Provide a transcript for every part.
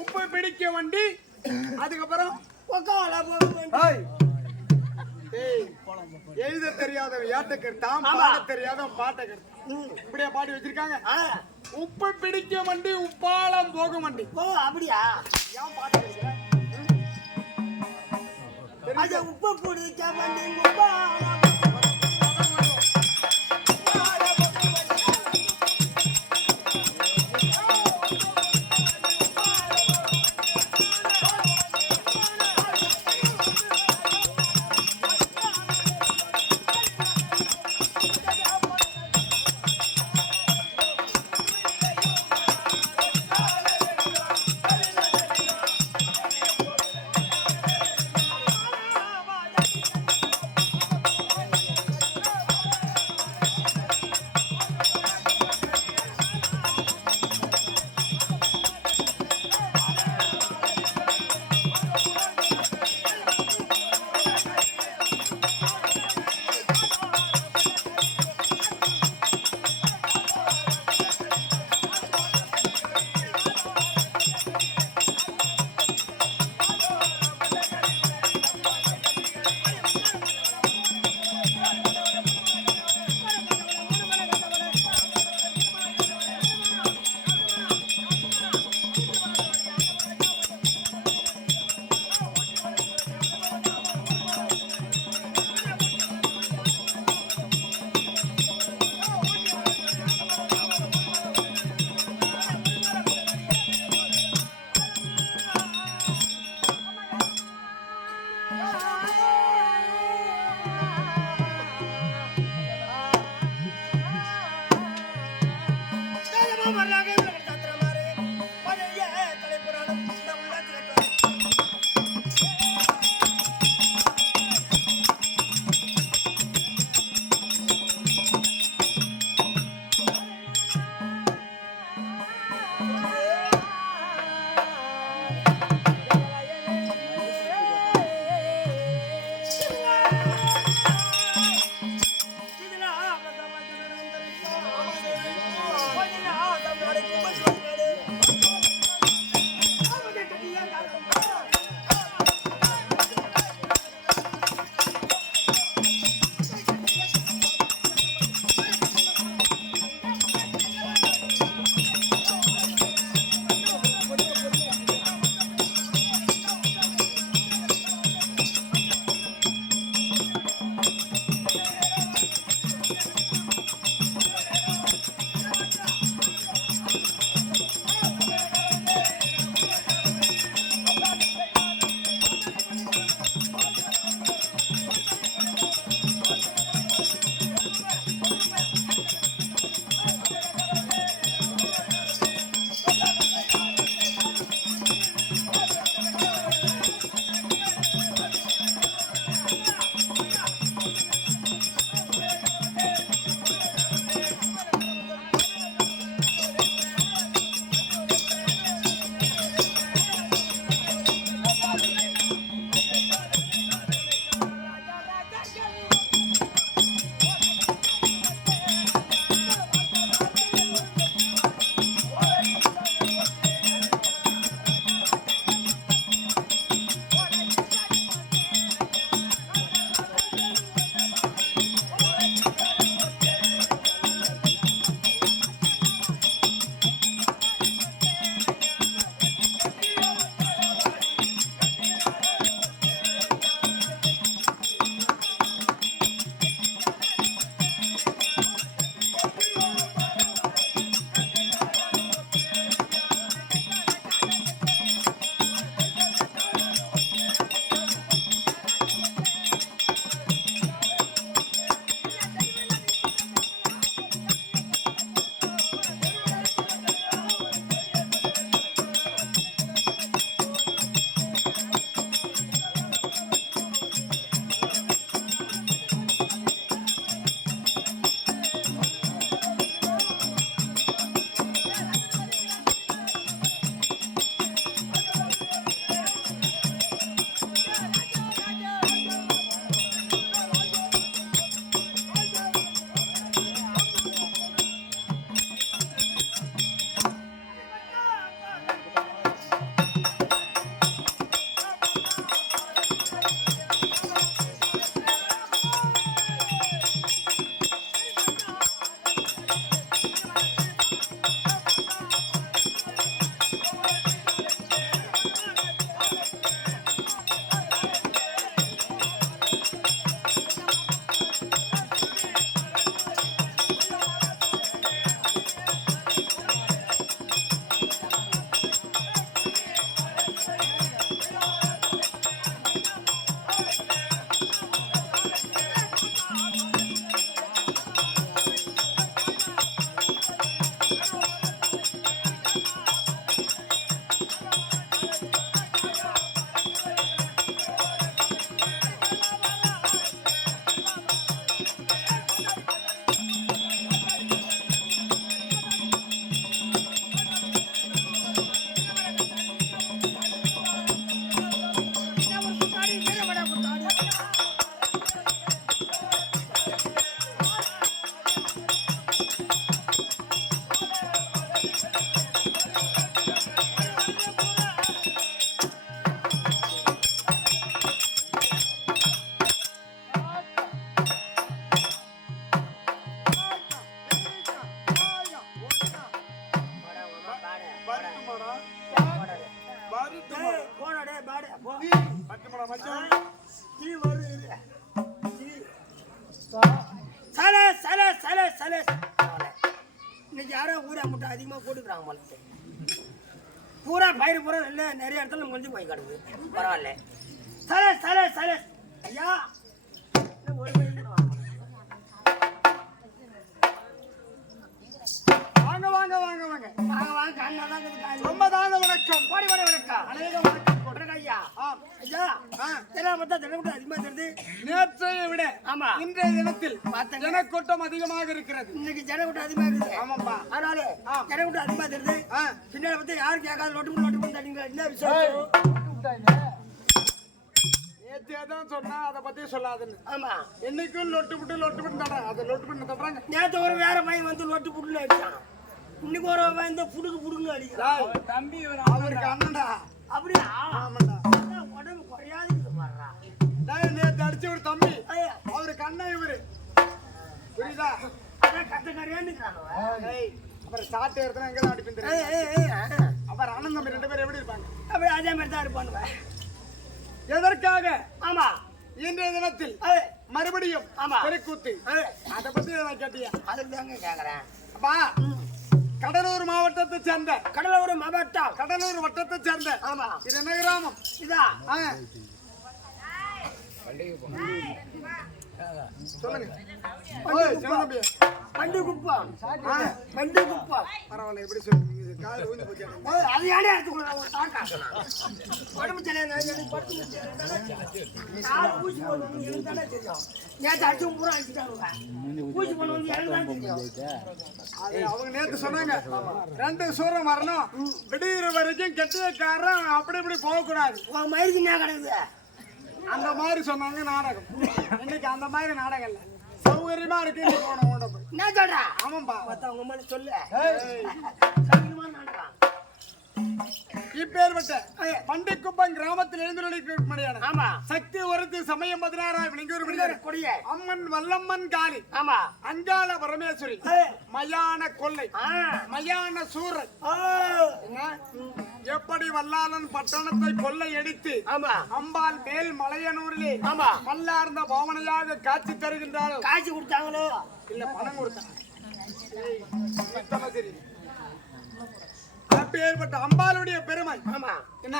உப்பு பிடிக்க வண்டி, அதுக்கப்புறம் எழுத தெரியாதவன் ஏட்ட கருத்தான், பாட தெரியாதவன் பாட்ட கருத்தான். இப்படியா பாடி வச்சிருக்காங்க. உப்பு பிடிக்க வண்டி, உப்பாலம் போகும் வண்டி. ஓ அப்படியா? ஏன் பாட்டு கேட்கிற? உப்பு பிடிக்க வண்டி உப்பாலம் யாரோ ஊரா முட்டை அதிகமா போட்டுக்கிறாங்க போல. பூரா பயிர் பூரா நிறைய இடத்துல முடிஞ்சு போய் கிடக்குது. பரவாயில்ல. சலே சலே சலே ஐயா ஒரு வாங்க வாங்க வாங்க வாங்க வாங்க வாங்க கண்ணாதான் இருக்குது. ரொம்ப தாங்க வணக்கம். கோடி கோடி வணக்கம். அநேக வணக்கம். வணக்கம் ஐயா. ஆம் ஐயா தெரியாம பார்த்தா தினக்கூட்டம் அதிகமா தெரியுது. நேற்றைய விட ஆமா இன்றைய தினத்தில் பார்த்தேன். ஜனக்கூட்டம் அதிகமாக இருக்கிறது. இன்னைக்கு ஜனக்கூட்டம் அதிகமா இருக்குது. ஆமாப்பா. அதனால ஜனக்கூட்டம் அதிகமா தெரியுது. பின்னாடி பார்த்து யாரும் கேட்காத லொட்டு தட்டிங்களா என்ன விஷயம்? நேற்றைய தான் சொன்னா அதை பத்தி சொல்லாதுன்னு. ஆமா என்னைக்கும் லொட்டு புட்டு தட்டுறாங்க. அதை லொட்டு புட்டு தட்டுறாங்க. நேற்று ஒரு வேற பையன் வந்து லொட்டு புட்டுன்னு அடிச்சான். இன்னைக்கு ஒரு பையன் இந்த புடுன்னு அடிக்கிறான். தம்பி அவருக்கு அண்ணன்டா. அப்படியா? ஆமாண்டா. உடம்பு குறையாது பாடுறா. நேற்று அடிச்ச ஒரு தம்பி அவருக்கு அண்ணன் இவரு. புரியுதா? அதான் கட்டக்காரியான்னு அப்புறம் சாட்டை எடுத்தா எங்கதான் அடிப்பேன் தெரியும். அப்புறம் அண்ணன் தம்பி 2 பேரும் எப்படி இருப்பாங்க? அப்படி அதே மாதிரி தான் இருப்பானுவேன். எதற்காக? ஆமா இன்றைய தினத்தில் மறுபடியும் பெருக்கூத்து அதை பத்தி நான் கேட்டியா? அதுக்கு தாங்க கேக்குறேன். அப்பா கடலூர் மாவட்டத்தை சேர்ந்த கடலூர் மாவட்டம் கடலூர் வட்டத்தை சேர்ந்த ஆமா இது என்ன கிராமம்? இதா சொல்லுங்க. பண்டிகுப்பம் பரவாயில்ல எப்படி சொல்லுங்க. காது ஊந்து போச்சு. அது ஏடா எடுத்துக்கணும் ஒரு தாக்கா உடம்பு சரியான ஊசி போடணும் எனக்கு தானே தெரியும். நேற்று அடிச்சு பூரா அடிச்சுட்டாங்க. ஊசி போடணும் வந்து எனக்கு தான் தெரியும். அது அவங்க நேற்று சொன்னாங்க 2 சூரம் வரணும் விடிகிற வரைக்கும் கெட்டியக்காரன் அப்படி இப்படி போகக்கூடாது. உன் மயிருக்கு என்ன கிடக்குது? அந்த மாதிரி சொன்னாங்க நாடகம். இன்னைக்கு அந்த மாதிரி நாடகம் இல்ல. சௌகரியமா இருக்கு போன உடம்பு. என்ன சொல்ற? ஆமாம்பா. மத்தவங்க மேல சொல்லு. இப்பேற்பட்ட பண்டிக்குப்பம் கிராமத்தில் எழுந்துள்ள ஆமா சக்தி ஒருத்தி சமயம் 16 அம்மன் வல்லம்மன் காளி ஆமா அங்காள பரமேஸ்வரி மயான கொள்ளை மயான சூரன் எப்படி வல்லாளன் பட்டணத்தை கொள்ளை அடித்து அம்பாள் மேல் மலையனூரிலே மல்லார்ந்த பாவனையாக காட்சி தருகின்றாலும் காட்சி கொடுத்தாங்களோ இல்ல பணம் கொடுத்தாங்க. சரி அப்பேற்பட்ட அம்பாளுடைய பெருமை என்ன?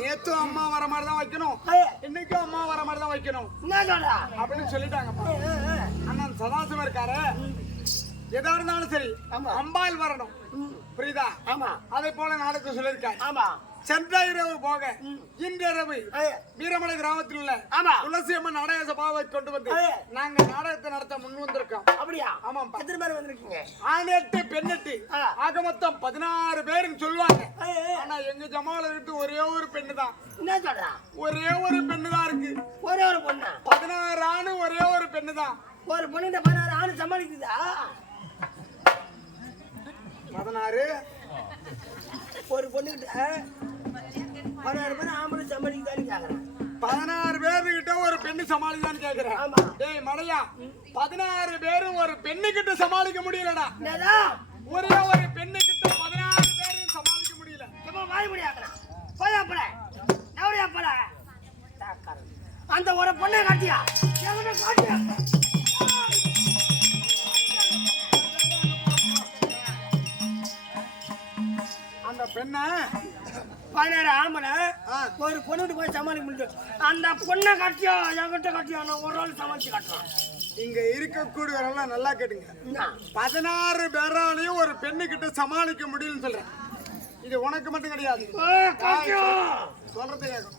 நேத்து அம்மா வர மாதிரி தான் வைக்கணும், இன்னைக்கும் அம்மா வர மாதிரி தான் வைக்கணும் அப்படின்னு சொல்லிட்டாங்க. அண்ணன் சதாசிவம் இருக்காரு. எதா இருந்தாலும் சரி அம்பாள் வரணும். புரியுதா? அதே போல நாளைக்கு சொல்லியிருக்காரு. சென்ற இரவு போக இன்றிரவு வீரமலை கிராமத்தில் உள்ள துளசி அம்மன் நாடக சபாவை கொண்டு வந்து நாங்க நாடகத்தை நடத்த முன் வந்திருக்கோம். அப்படியா? ஆமா. எத்தனை பேர் வந்திருக்கீங்க? ஆண் 8 பெண் 8 ஆக மொத்தம் 16 பேருன்னு சொல்லுவாங்க. ஆனா எங்க ஜமால இருந்து ஒரே ஒரு பெண்ணு தான். என்ன சொல்ற? ஒரே ஒரு பெண்ணு தான் இருக்கு. ஒரே ஒரு பொண்ணு? 16 ஆணு ஒரே ஒரு பெண்ணு தான். ஒரு பொண்ணு 16 ஆணு சமாளிக்குதா? 16 ஒரு பொண்ணுகிட்ட 16 பேர் ஆம்பளை சமாளிக்குதான்னு கேக்குறேன். 16 பேருகிட்ட ஒரு பெண்ணு சமாளிதான்னு கேக்குறேன். டேய் மடையா, 16 பேரும் ஒரு பெண்ணு கிட்ட சமாளிக்க முடியலடா. ஒரே ஒரு பெண்ணு கிட்ட 16 பேரும் சமாளிக்க முடியல. வாய் முடியாதுடா. போயாப்பட நவரியாப்பட அந்த ஒரு பொண்ணை காட்டியா எவனை காட்டியா? அந்த பெண்ணை 16 ஆம்பளை ஒரு பொண்ணு போய் சமாளிக்க முடியும். அந்த பொண்ணை காட்டியா என்கிட்ட காட்டியா? நான் ஒரு ஆள் சமாளிச்சு காட்டுறேன். இங்க இருக்கக்கூடியவரெல்லாம் நல்லா கேட்டுங்க. 16 பேராலையும் ஒரு பெண்ணு கிட்ட சமாளிக்க முடியும்னு சொல்றேன். இது உனக்கு மட்டும் கிடையாது, சொல்றது கேட்கும்.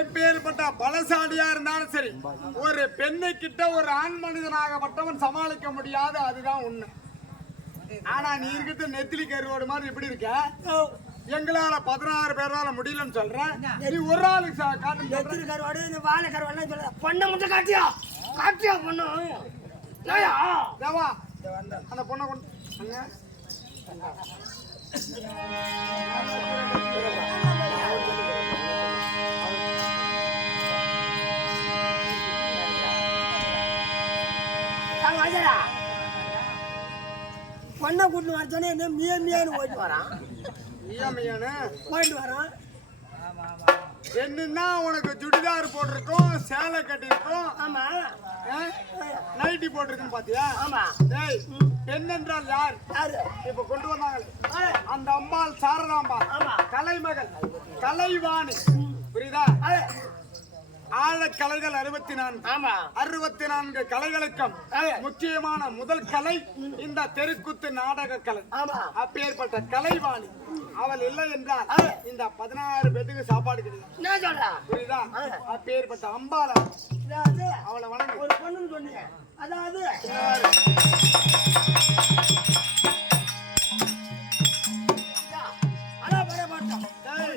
எப்பேற்பட்ட பலசாலியா இருந்தாலும் சரி ஒரு பெண்ணை கிட்ட ஒரு ஆண் மனிதனாகப்பட்டவன் சமாளிக்க முடியாது. அதுதான் உண்மை. ஆனா நீ இருக்கிற நெத்திலி கருவோடு மாதிரி எப்படி இருக்க? எங்களால 16 பேரால முடியலன்னு சொல்றேன். நீ ஒரு ஆளுக்கு காட்டு. நெத்திலி கருவாடு இந்த வாழை கருவாடு சொல்ல பொண்ணை மட்டும் காட்டியா காட்டியா பொண்ணு தேவா அந்த பொண்ணை கொண்டு பொண்ணை கூட்டு வர சொன்னே என்ன மியான்னு ஓட்டு வரான். போயிட்டு வரான். என்னன்னா உனக்கு சுடிதார் போட்டிருக்கோம், சேலை கட்டிருக்கோம், ஆமா நைட்டி போட்டிருக்குன்னு பாத்தியா? ஆமா. டேய் பெண் என்றால் யார்? யாரு? இப்ப கொண்டு வந்தாங்களே அந்த அம்பாள் சாரதாம்பாள், ஆமா. கலைமகள் கலைவாணி, புரியுதா? ஆழக்கலைகள் 64. ஆமா. 64 கலைகளுக்கும் முக்கியமான முதல் கலை இந்த தெருக்கூத்து நாடக கலை. ஆமா. அப்பேற்பட்ட கலைவாணி அவள் இல்லை என்றால் இந்த 16 பேத்துக்கு சாப்பாடு கிடையாது. என்ன சொல்றா? புரியுதா? அப்பேற்பட்ட அம்பாள அதாவது அவளை வணங்க ஒரு பொண்ணுன்னு சொன்னீங்க. அதாவது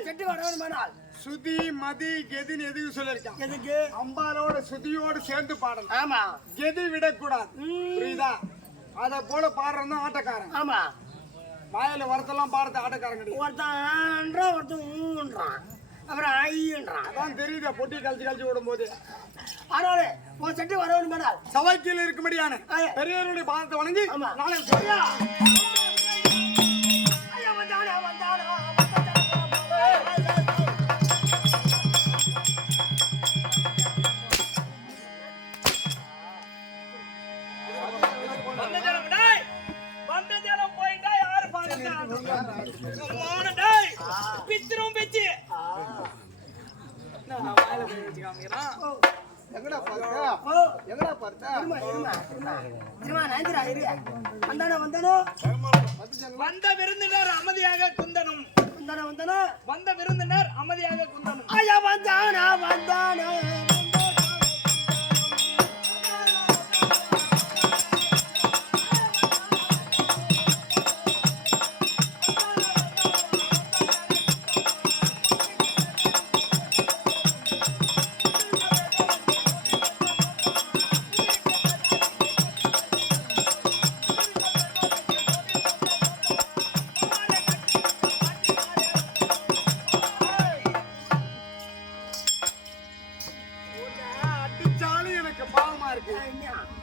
செட்டு வரணும் மனால் சுதி மதி கெதின்னு எதுக்கு சொல்லிருக்கான்? எதுக்கு? அம்பாலோட சுதியோடு சேர்ந்து பாடணும். ஆமா. கெதி விடக்கூடாது. புரியுதா? அத போல பாடுறதும் ஆட்டக்காரன். ஆமா. வாயில வரத்தெல்லாம் பாடுறது ஆட்டக்காரன் கிடையாது. ஒருத்தன் ஊன்றான், அப்புறம் ஐன்றான். அதான் தெரியுதா பொட்டி கழிச்சு விடும் போது. அதனால உன் செட்டு வரணும் மனால் சவாய்க்கில் இருக்கும்படியான பெரியவருடைய பாதத்தை வணங்கி நாளை சரியா? எங்கடா பார்த்தா வந்த விருந்தினர் அமைதியாக குந்தனும். வந்த விருந்தினர் அமைதியாக குந்தனும். ஐயா வந்தானா வந்தானா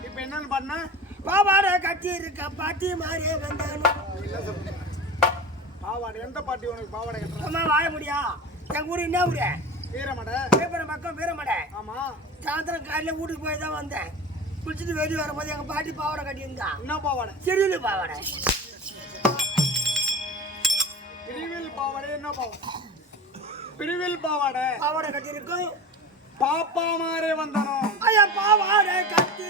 இப்ப என்னன்னு பண்ண பாவாடை கட்டி இருக்க பாட்டி மாதிரியே வந்தாலும் பாவாடை எந்த பாட்டி உனக்கு பாவாடை கட்டுற? அம்மா வாழ முடியா? என் ஊரு என்ன ஊரு? வீரமடை. பேப்பர பக்கம் வீரமடை. ஆமா. சாயந்தரம் காலையில வீட்டுக்கு போய் தான் வந்தேன். குளிச்சுட்டு வெளியே வரும்போது எங்க பாட்டி பாவாடை கட்டியிருந்தா. என்ன பாவாடை? செடியில பாவாடை. பிரிவில் பாவாடை. என்ன பாவாடை? பிரிவில் பாவாடை. பாவாடை கட்டியிருக்கும். பாப்பா மாறே வந்தானோ? ஐயா பாவாடை கட்டி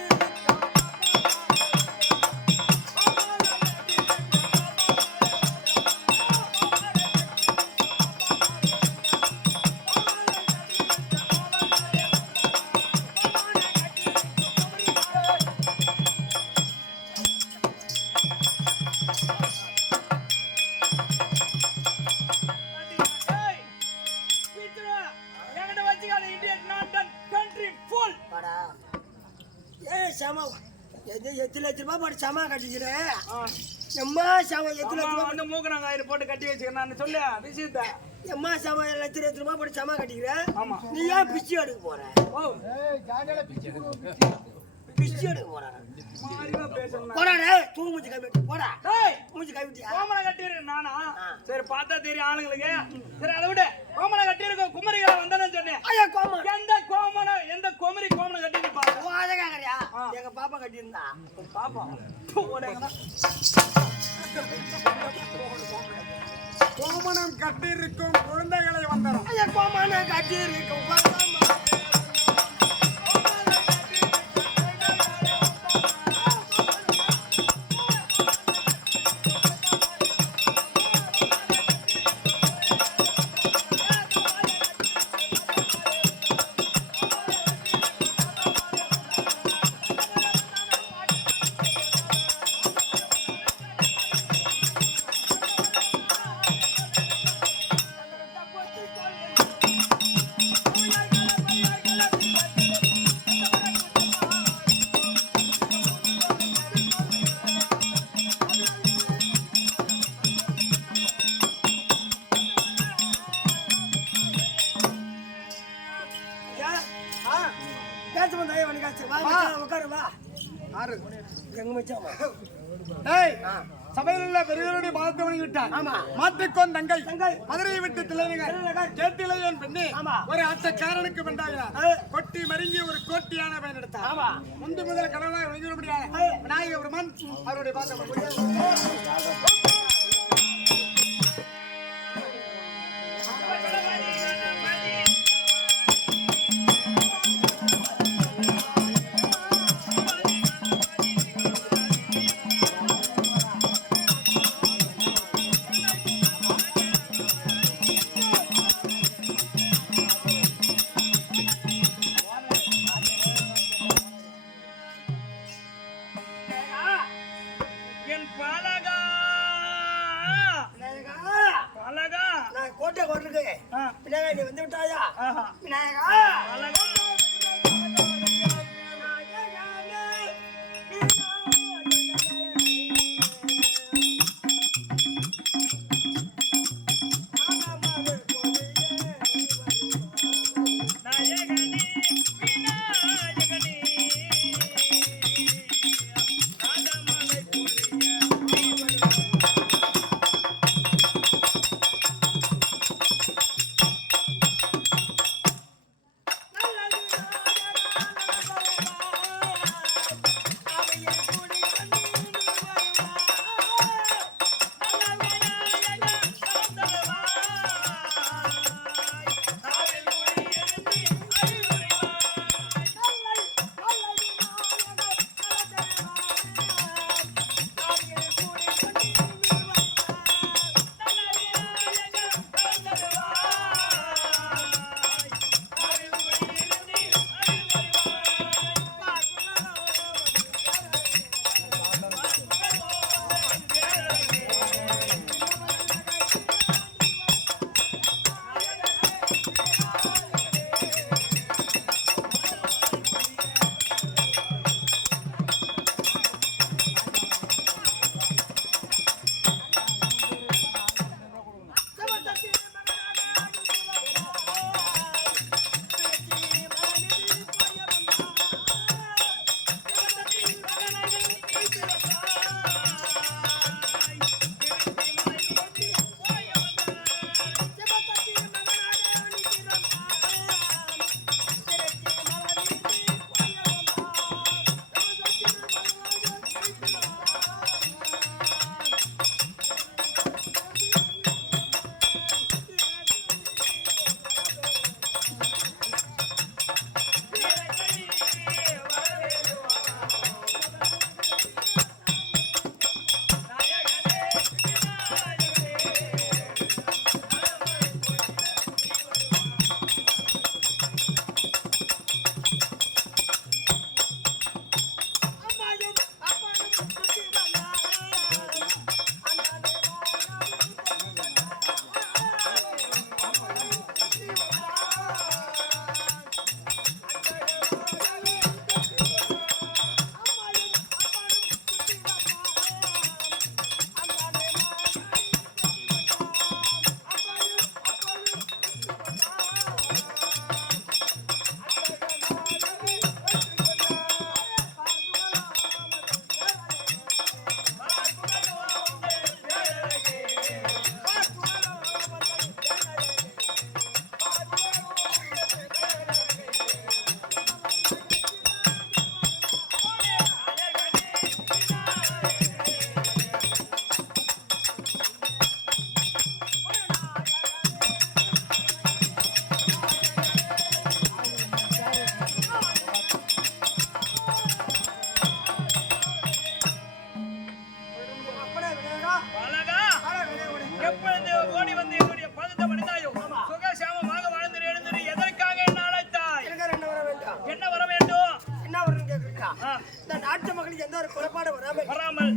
சமா கட்டிக்கிறேன். எம்மா சமா எத்தனை லட்ச ரூபாய் வந்து மூக்கணாங்க ஆயிரம் போட்டு கட்டி வச்சுக்கிறேன் சொல்லு விஷயத்த. எம்மா சமா லட்ச ரூபாய் போட்டு சமா கட்டிக்கிறேன். ஆமா. நீ ஏன் பிச்சு எடுக்க போற? பிச்சு எடுக்க போற போடாடே. தூங்கு மூச்சு கை போடா. மூச்சு கை விட்டியா? கோமனை கட்டி இருக்கு நானா? சரி பார்த்தா தெரியும் ஆளுங்களுக்கு. சரி அதை விட கோமனை கட்டி இருக்க குமரிகளை வந்தானு சொன்னேன். ஐயா கோமன் எந்த குமரி கோமனை கட்டி பாரு. அதை கேக்குறியா? எங்க பாப்பா கட்டி இருந்தா. பாப்பா கோமணம் கட்டி இருக்கும் குழந்தைகளை வந்தாரோ? ஐயா கோமனை கட்டி இருக்கும் உட்காரு வா. எங்க மச்சான் ஏய், சபையில் உள்ள பெரியவருடைய பாதத்தை வணங்கி விட்டார். ஆமா. மாற்றுக்கோன் தங்கை தங்கை. மதுரையை விட்டு தில்லைநகர் கேட்டிலையன் பெண்ணே ஆமா. ஒரு அச்சக்காரனுக்கு பெண்டாகிறார். கொட்டி மருங்கி ஒரு கோட்டியான பயன் எடுத்தார். ஆமா. முந்து முதல் கடவுளாக வணங்கிவிடும்படியாக விநாயக பெருமான் அவருடைய பாதத்தை என் பாலகா பாலகா நான் கோட்டை கொண்டிருக்கு விநாயகா நீ வந்து விட்டாயா ஆஹா விநாயகா பாலகா நாயகனே விநாயகனே ஆதமலை பொழிய வராமல்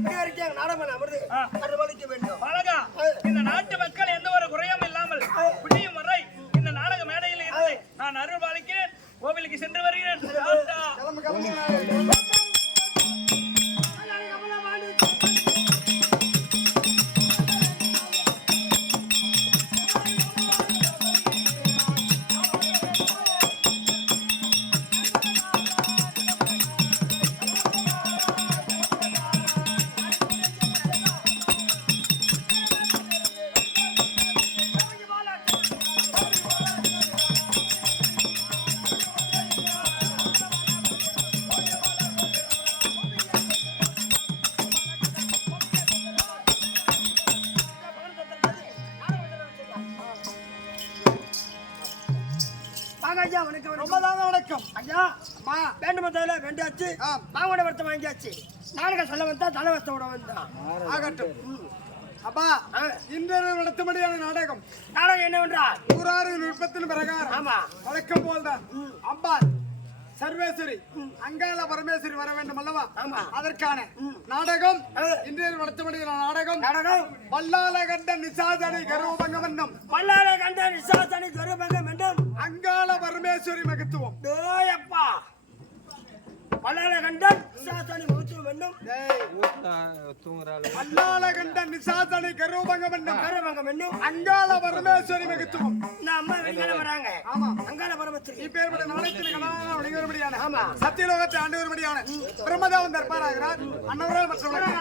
அழகா இந்த நாட்டு மக்கள் எந்த ஒரு குறையும் இல்லாமல் புண்ணியம் வரை இந்த நாடக மேடையில் இருந்து நான் அருள் பாலிக்கிறேன். கோவிலுக்கு சென்று வருகிறேன். வணக்கம் ரொம்ப தாங்க வணக்கம். ஐயா அம்மா வேண்டுமா தவிர வேண்டியாச்சு ஆம். மாங்கோட வருத்தம் வாங்கியாச்சு நாடகம் சொல்ல வந்தா தலைவசத்தோட வந்தான் ஆகட்டும். அப்பா ஆ. இன்று நடத்தும்படியான நாடகம் நாடகம் என்னவென்றால் ஊராறு விருப்பத்தின் பிரகாரம் ஆமா வழக்கம் போல்தான் அம்பா சர்வேஸ்வரி அங்காள பரமேஸ்வரி வர வேண்டும் அல்லவா? ஆமா. அதற்கான நாடகம் ஆ. இன்று நடத்தப்படுகிற நாடகம் நாடகம் வல்லால கண்ட நிசாதனை கர்வபங்கம் என்னும் பல்லாரை கண்ட நிசாசனி கருபங்கம் என்றும் அங்காள பரமேஸ்வரி மகத்துவம். டோயப்பா பல்லாரை கண்டன் நிசாசனி மகத்துவம் என்றும் வல்லால கண்ட நிசாதனை கர்வபங்கம் என்னும் கருபங்கம் என்றும் அங்காள பரமேஸ்வரி மகத்துவம். இந்த அம்மா வெளிக்கால வராங்க ஆமா. அங்கால பரமத்திரி இப்பேற்பட்ட நாளைக்கு கணவனாக வணிகரும்படியான ஆமா. சத்தியலோகத்தை ஆண்டு வரும்படியான பிரம்மதாவன் தர்பாராகிறார் அன்னவரால் மற்றவர்கள்